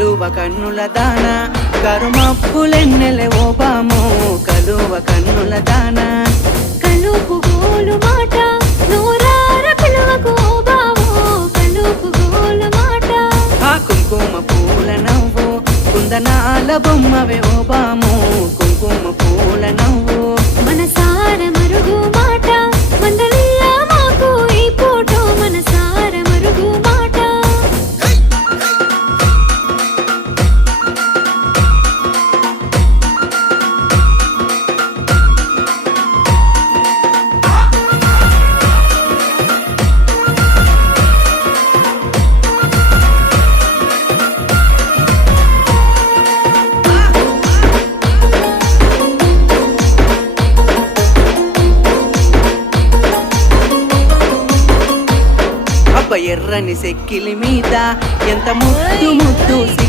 కలువ కన్నుల దాన కరుమప్పులెన్నెలె ఓ బామో కలువ కన్నుల దాన కలుపు గోలు మాట నూరార పిలువకు ఓ బావో కలుపు గోలు మాట ఆ కుంకుమ పూల నవ్వు కుందనాల బొమ్మవే ఓ బామో కుంకుమ పూల నవ్వు మనసార మరుగు మాట మందలియ మాకు ఈ ఫోటో మనసార మరుగు మాట అబ్బ ఎర్రని సెక్కిలి మీద ఎంత ముద్దు ముద్దు